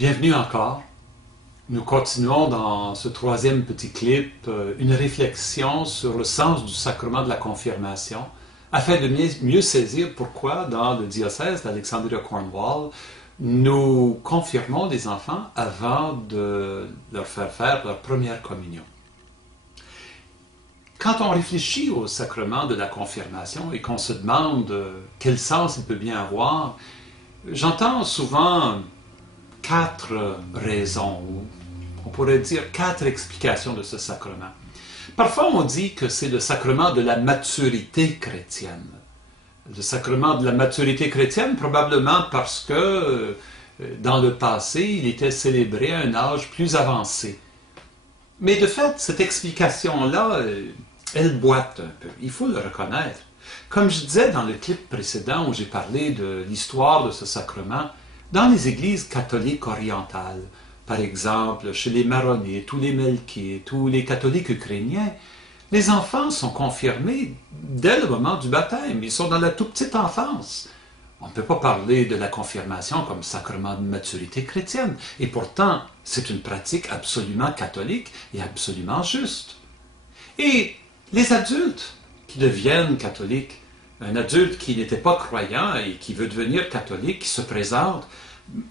Bienvenue encore. Nous continuons dans ce troisième petit clip une réflexion sur le sens du sacrement de la confirmation afin de mieux saisir pourquoi dans le diocèse d'Alexandria-Cornwall nous confirmons des enfants avant de leur faire leur première communion. Quand on réfléchit au sacrement de la confirmation et qu'on se demande quel sens il peut bien avoir, j'entends souvent 4 raisons, ou on pourrait dire 4 explications de ce sacrement. Parfois on dit que c'est le sacrement de la maturité chrétienne. Le sacrement de la maturité chrétienne probablement parce que dans le passé il était célébré à un âge plus avancé. Mais de fait, cette explication-là, elle boite un peu, il faut le reconnaître. Comme je disais dans le clip précédent où j'ai parlé de l'histoire de ce sacrement, dans les églises catholiques orientales, par exemple chez les maronites ou les melkites ou les catholiques ukrainiens, les enfants sont confirmés dès le moment du baptême, ils sont dans la toute petite enfance. On ne peut pas parler de la confirmation comme sacrement de maturité chrétienne, et pourtant c'est une pratique absolument catholique et absolument juste. Et les adultes qui deviennent catholiques, un adulte qui n'était pas croyant et qui veut devenir catholique, qui se présente,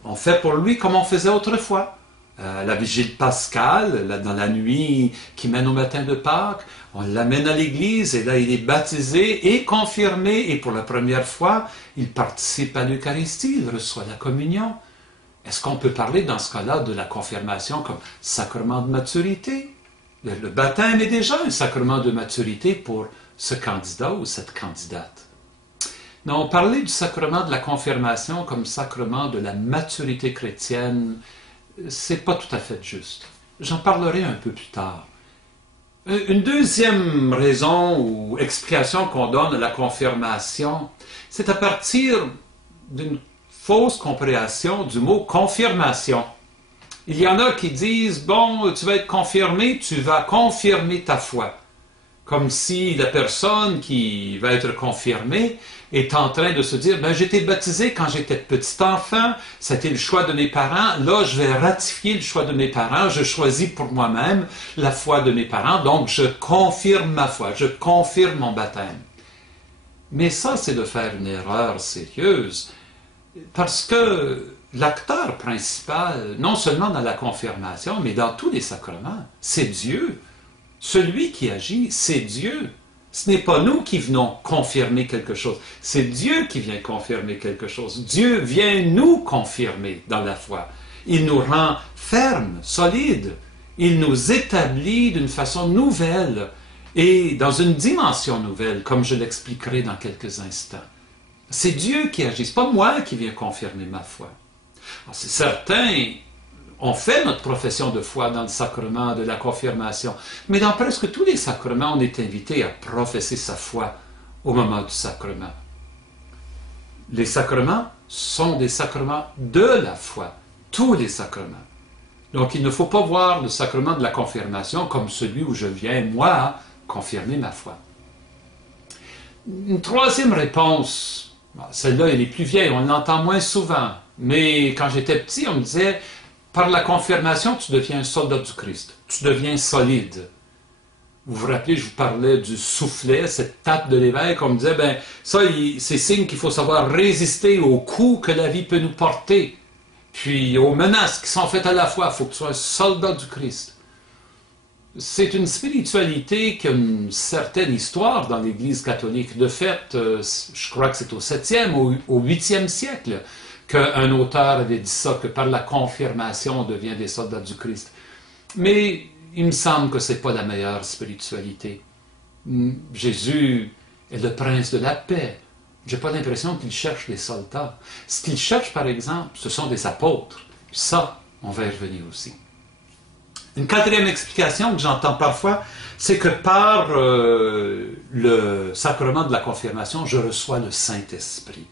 on fait pour lui comme on faisait autrefois. La vigile pascale, dans la nuit qui mène au matin de Pâques, on l'amène à l'église et là il est baptisé et confirmé et pour la première fois, il participe à l'Eucharistie, il reçoit la communion. Est-ce qu'on peut parler dans ce cas-là de la confirmation comme sacrement de maturité? Le baptême est déjà un sacrement de maturité pour ce candidat ou cette candidate. Non, parler du sacrement de la confirmation comme sacrement de la maturité chrétienne, c'est pas tout à fait juste. J'en parlerai un peu plus tard. Une deuxième raison ou explication qu'on donne à la confirmation, c'est à partir d'une fausse compréhension du mot confirmation. Il y en a qui disent, bon, tu vas être confirmé, tu vas confirmer ta foi. Comme si la personne qui va être confirmée est en train de se dire, ben, j'ai été baptisé quand j'étais petit enfant, c'était le choix de mes parents, là je vais ratifier le choix de mes parents, je choisis pour moi-même la foi de mes parents, donc je confirme ma foi, je confirme mon baptême. Mais ça, c'est de faire une erreur sérieuse, parce que l'acteur principal, non seulement dans la confirmation, mais dans tous les sacrements, c'est Dieu. Celui qui agit, c'est Dieu. Ce n'est pas nous qui venons confirmer quelque chose, c'est Dieu qui vient confirmer quelque chose. Dieu vient nous confirmer dans la foi. Il nous rend fermes, solides. Il nous établit d'une façon nouvelle et dans une dimension nouvelle, comme je l'expliquerai dans quelques instants. C'est Dieu qui agit, ce n'est pas moi qui viens confirmer ma foi. C'est certain, on fait notre profession de foi dans le sacrement de la confirmation, mais dans presque tous les sacrements, on est invité à professer sa foi au moment du sacrement. Les sacrements sont des sacrements de la foi, tous les sacrements. Donc il ne faut pas voir le sacrement de la confirmation comme celui où je viens, moi, confirmer ma foi. Une troisième réponse, celle-là elle est plus vieille, on l'entend moins souvent, mais quand j'étais petit, on me disait, par la confirmation, tu deviens un soldat du Christ, tu deviens solide. Vous vous rappelez, je vous parlais du soufflet, cette tape de l'évêque, on me disait, ben ça, c'est signe qu'il faut savoir résister aux coups que la vie peut nous porter, puis aux menaces qui sont faites à la fois, il faut que tu sois un soldat du Christ. C'est une spiritualité qui a une certaine histoire dans l'Église catholique. De fait, je crois que c'est au 7e, au 8e siècle, qu'un auteur avait dit ça, que par la confirmation on devient des soldats du Christ. Mais il me semble que ce n'est pas la meilleure spiritualité. Jésus est le prince de la paix. Je n'ai pas l'impression qu'il cherche des soldats. Ce qu'il cherche, par exemple, ce sont des apôtres. Ça, on va y revenir aussi. Une quatrième explication que j'entends parfois, c'est que par le sacrement de la confirmation, je reçois le Saint-Esprit.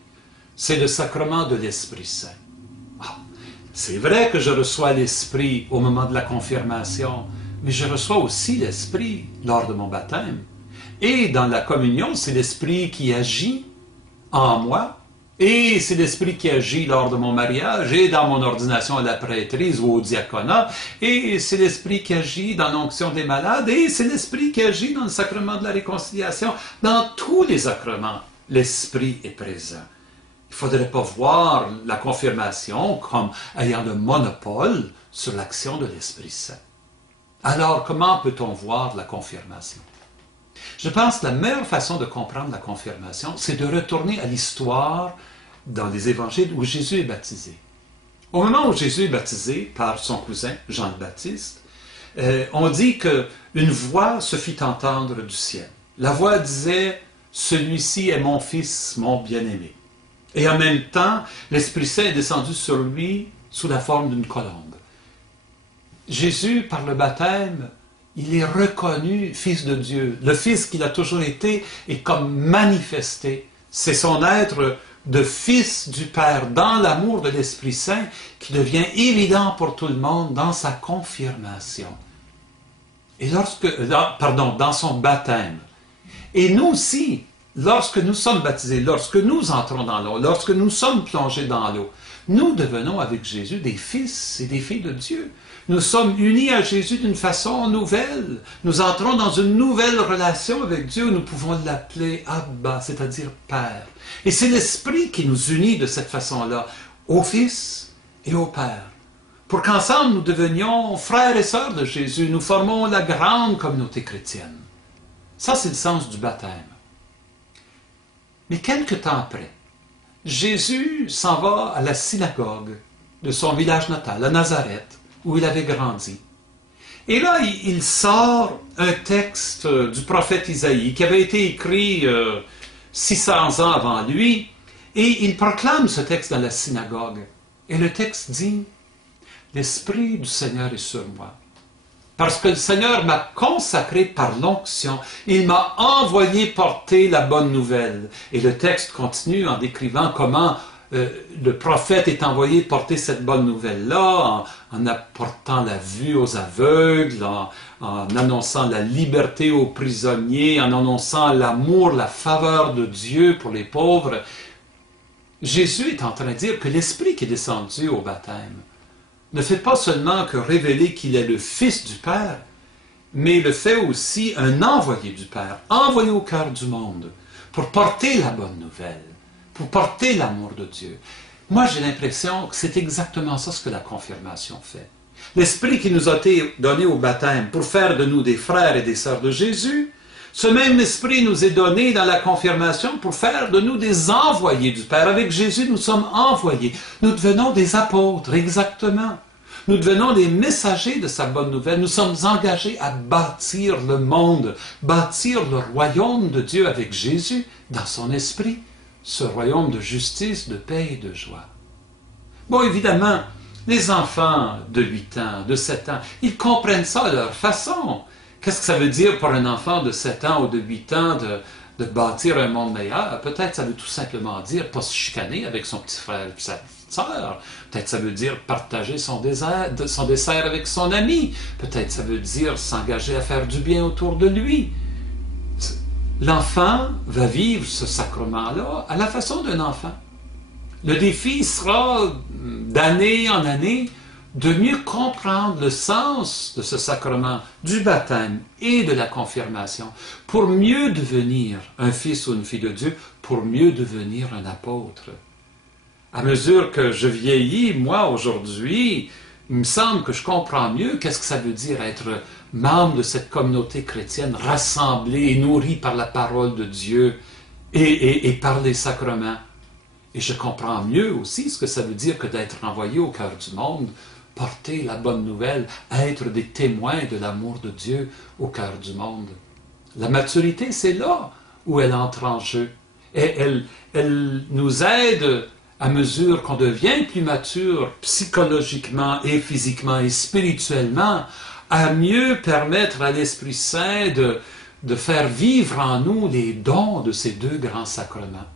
C'est le sacrement de l'Esprit Saint. C'est vrai que je reçois l'Esprit au moment de la confirmation, mais je reçois aussi l'Esprit lors de mon baptême. Et dans la communion, c'est l'Esprit qui agit en moi Et c'est l'Esprit qui agit lors de mon mariage et dans mon ordination à la prêtrise ou au diaconat. Et c'est l'Esprit qui agit dans l'onction des malades. Et c'est l'Esprit qui agit dans le sacrement de la réconciliation. Dans tous les sacrements, l'Esprit est présent. Il ne faudrait pas voir la confirmation comme ayant le monopole sur l'action de l'Esprit Saint. Alors, comment peut-on voir la confirmation? Je pense que la meilleure façon de comprendre la confirmation, c'est de retourner à l'histoire dans les évangiles où Jésus est baptisé. Au moment où Jésus est baptisé par son cousin Jean le Baptiste, on dit qu'une voix se fit entendre du ciel. La voix disait « Celui-ci est mon fils, mon bien-aimé ». Et en même temps, l'Esprit Saint est descendu sur lui sous la forme d'une colombe. Jésus, par le baptême, il est reconnu Fils de Dieu. Le Fils qu'il a toujours été est comme manifesté. C'est son être de Fils du Père dans l'amour de l'Esprit Saint qui devient évident pour tout le monde dans sa confirmation. Et dans son baptême. Et nous aussi, lorsque nous sommes baptisés, lorsque nous entrons dans l'eau, lorsque nous sommes plongés dans l'eau, nous devenons avec Jésus des fils et des filles de Dieu. Nous sommes unis à Jésus d'une façon nouvelle. Nous entrons dans une nouvelle relation avec Dieu. Nous pouvons l'appeler Abba, c'est-à-dire Père. Et c'est l'Esprit qui nous unit de cette façon-là, au Fils et au Père. Pour qu'ensemble nous devenions frères et sœurs de Jésus. Nous formons la grande communauté chrétienne. Ça, c'est le sens du baptême. Mais quelque temps après, Jésus s'en va à la synagogue de son village natal, à Nazareth, où il avait grandi. Et là, il sort un texte du prophète Isaïe qui avait été écrit 600 ans avant lui, et il proclame ce texte dans la synagogue. Et le texte dit « L'Esprit du Seigneur est sur moi, parce que le Seigneur m'a consacré par l'onction, il m'a envoyé porter la bonne nouvelle. » Et le texte continue en décrivant comment le prophète est envoyé porter cette bonne nouvelle-là, en apportant la vue aux aveugles, en annonçant la liberté aux prisonniers, en annonçant l'amour, la faveur de Dieu pour les pauvres. Jésus est en train de dire que l'Esprit qui est descendu au baptême ne fait pas seulement que révéler qu'il est le Fils du Père, mais le fait aussi un envoyé du Père, envoyé au cœur du monde, pour porter la bonne nouvelle, pour porter l'amour de Dieu. Moi, j'ai l'impression que c'est exactement ça ce que la confirmation fait. L'Esprit qui nous a été donné au baptême pour faire de nous des frères et des sœurs de Jésus, ce même Esprit nous est donné dans la confirmation pour faire de nous des envoyés du Père. Avec Jésus, nous sommes envoyés. Nous devenons des apôtres, exactement. Nous devenons des messagers de sa bonne nouvelle. Nous sommes engagés à bâtir le monde, bâtir le royaume de Dieu avec Jésus dans son esprit, ce royaume de justice, de paix et de joie. Bon, évidemment, les enfants de 8 ans, de 7 ans, ils comprennent ça à leur façon. Qu'est-ce que ça veut dire pour un enfant de 7 ans ou de 8 ans de bâtir un monde meilleur? Peut-être ça veut tout simplement dire pas se chicaner avec son petit frère et sa petite sœur. Peut-être ça veut dire partager son dessert avec son ami. Peut-être ça veut dire s'engager à faire du bien autour de lui. L'enfant va vivre ce sacrement-là à la façon d'un enfant. Le défi sera, d'année en année, de mieux comprendre le sens de ce sacrement du baptême et de la confirmation, pour mieux devenir un fils ou une fille de Dieu, pour mieux devenir un apôtre. À mesure que je vieillis, moi, aujourd'hui, il me semble que je comprends mieux qu'est-ce que ça veut dire être membre de cette communauté chrétienne, rassemblée et nourrie par la parole de Dieu et par les sacrements. Et je comprends mieux aussi ce que ça veut dire que d'être envoyé au cœur du monde, porter la bonne nouvelle, être des témoins de l'amour de Dieu au cœur du monde. La maturité, c'est là où elle entre en jeu. Et elle nous aide, à mesure qu'on devient plus mature psychologiquement et physiquement et spirituellement, à mieux permettre à l'Esprit Saint de faire vivre en nous les dons de ces deux grands sacrements.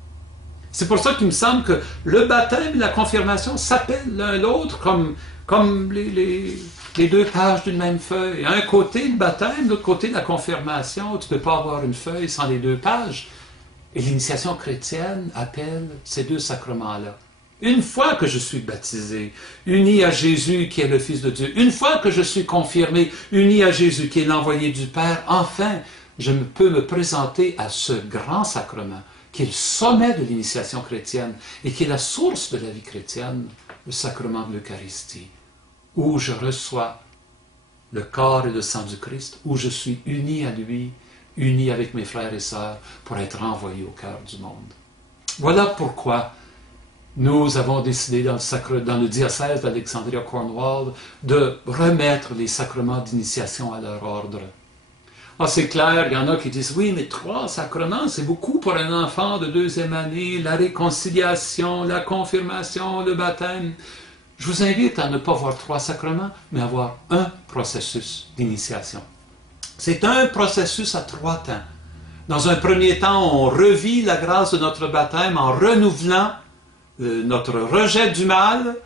C'est pour ça qu'il me semble que le baptême et la confirmation s'appellent l'un l'autre comme les deux pages d'une même feuille. Un côté le baptême, l'autre côté la confirmation. Tu ne peux pas avoir une feuille sans les deux pages. Et l'initiation chrétienne appelle ces deux sacrements-là. Une fois que je suis baptisé, uni à Jésus qui est le Fils de Dieu, une fois que je suis confirmé, uni à Jésus qui est l'envoyé du Père, enfin, je peux me présenter à ce grand sacrement qui est le sommet de l'initiation chrétienne et qui est la source de la vie chrétienne, le sacrement de l'Eucharistie, où je reçois le corps et le sang du Christ, où je suis uni à lui, uni avec mes frères et sœurs pour être envoyé au cœur du monde. Voilà pourquoi nous avons décidé dans le diocèse d'Alexandria-Cornwall de remettre les sacrements d'initiation à leur ordre. Ah, c'est clair, il y en a qui disent, oui, mais 3 sacrements, c'est beaucoup pour un enfant de 2e année, la réconciliation, la confirmation, le baptême. Je vous invite à ne pas voir 3 sacrements, mais à voir un processus d'initiation. C'est un processus à 3 temps. Dans un premier temps, on revit la grâce de notre baptême en renouvelant notre rejet du mal,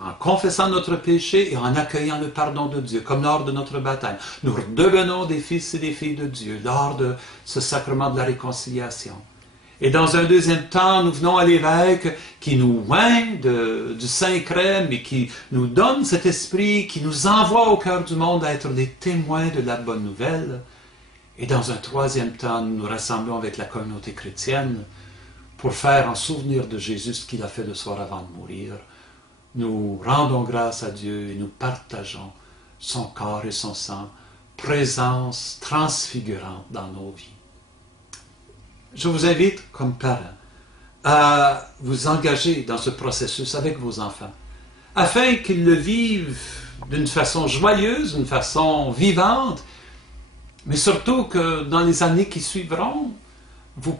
en confessant notre péché et en accueillant le pardon de Dieu, comme lors de notre baptême. Nous devenons des fils et des filles de Dieu lors de ce sacrement de la réconciliation. Et dans un deuxième temps, nous venons à l'évêque qui nous oint du Saint-Crème et qui nous donne cet esprit, qui nous envoie au cœur du monde à être les témoins de la bonne nouvelle. Et dans un troisième temps, nous nous rassemblons avec la communauté chrétienne pour faire en souvenir de Jésus ce qu'il a fait le soir avant de mourir. Nous rendons grâce à Dieu et nous partageons son corps et son sang, présence transfigurante dans nos vies. Je vous invite, comme parents, à vous engager dans ce processus avec vos enfants, afin qu'ils le vivent d'une façon joyeuse, d'une façon vivante, mais surtout que dans les années qui suivront, vous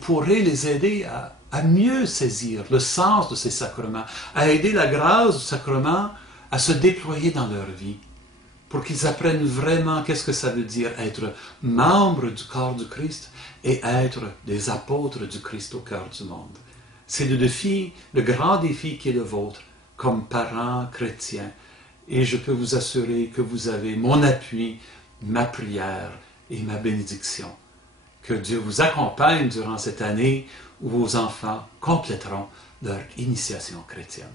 pourrez les aider à mieux saisir le sens de ces sacrements, à aider la grâce du sacrement à se déployer dans leur vie, pour qu'ils apprennent vraiment qu'est-ce que ça veut dire être membre du corps du Christ et être des apôtres du Christ au cœur du monde. C'est le défi, le grand défi qui est le vôtre, comme parents chrétiens. Et je peux vous assurer que vous avez mon appui, ma prière et ma bénédiction. Que Dieu vous accompagne durant cette année où vos enfants compléteront leur initiation chrétienne.